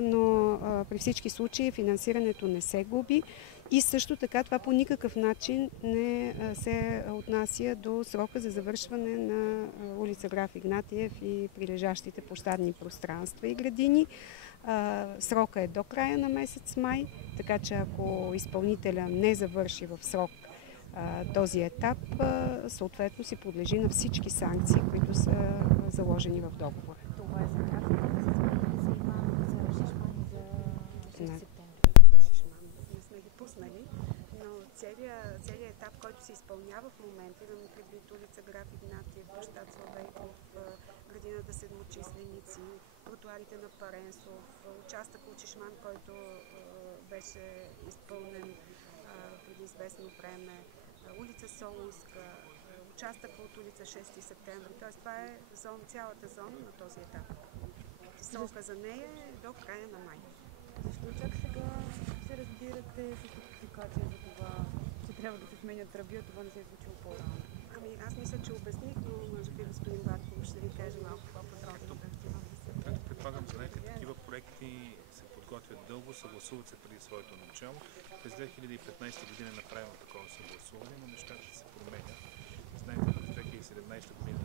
но при всички случаи финансирането не се губи и също така това по никакъв начин не се отнася до срока за завършване на улица Граф Игнатиев и прилежащите площадни пространства и градини. Срока е до края на месец май, така че ако изпълнителя не завърши в срок този етап, съответно си подлежи на всички санкции, които са заложени в договора. Това е за графика да се завърши за Шишман и за 6 септември. Шишман не сме ги пуснали, но целият етап, който се изпълнява в момента, имаме предвид улица Граф Игнатиев, площад Славейков, градината Седмочисленици, тротуарите на Паренсов, участък от Шишман, който беше изпълнен преди известно време, улица Солунска, участък от улица 6 септември. Т.е. това е цялата зона на този етап. Срока за нея е до края на май. Защо чак сега се разбирате с нотификация за това, че трябва да се сменят тръби, а това не се е случило по-рано? Аз мисля, че обясних, но може би господин Батков ще ви каже малко по-подробно. Предполагам, знаете, такива проекти се подготвят дълго, съгласуват се преди своето начало. През 2015 година направим такова съгласуване, но нещата се променят. Знаете, през 2017 година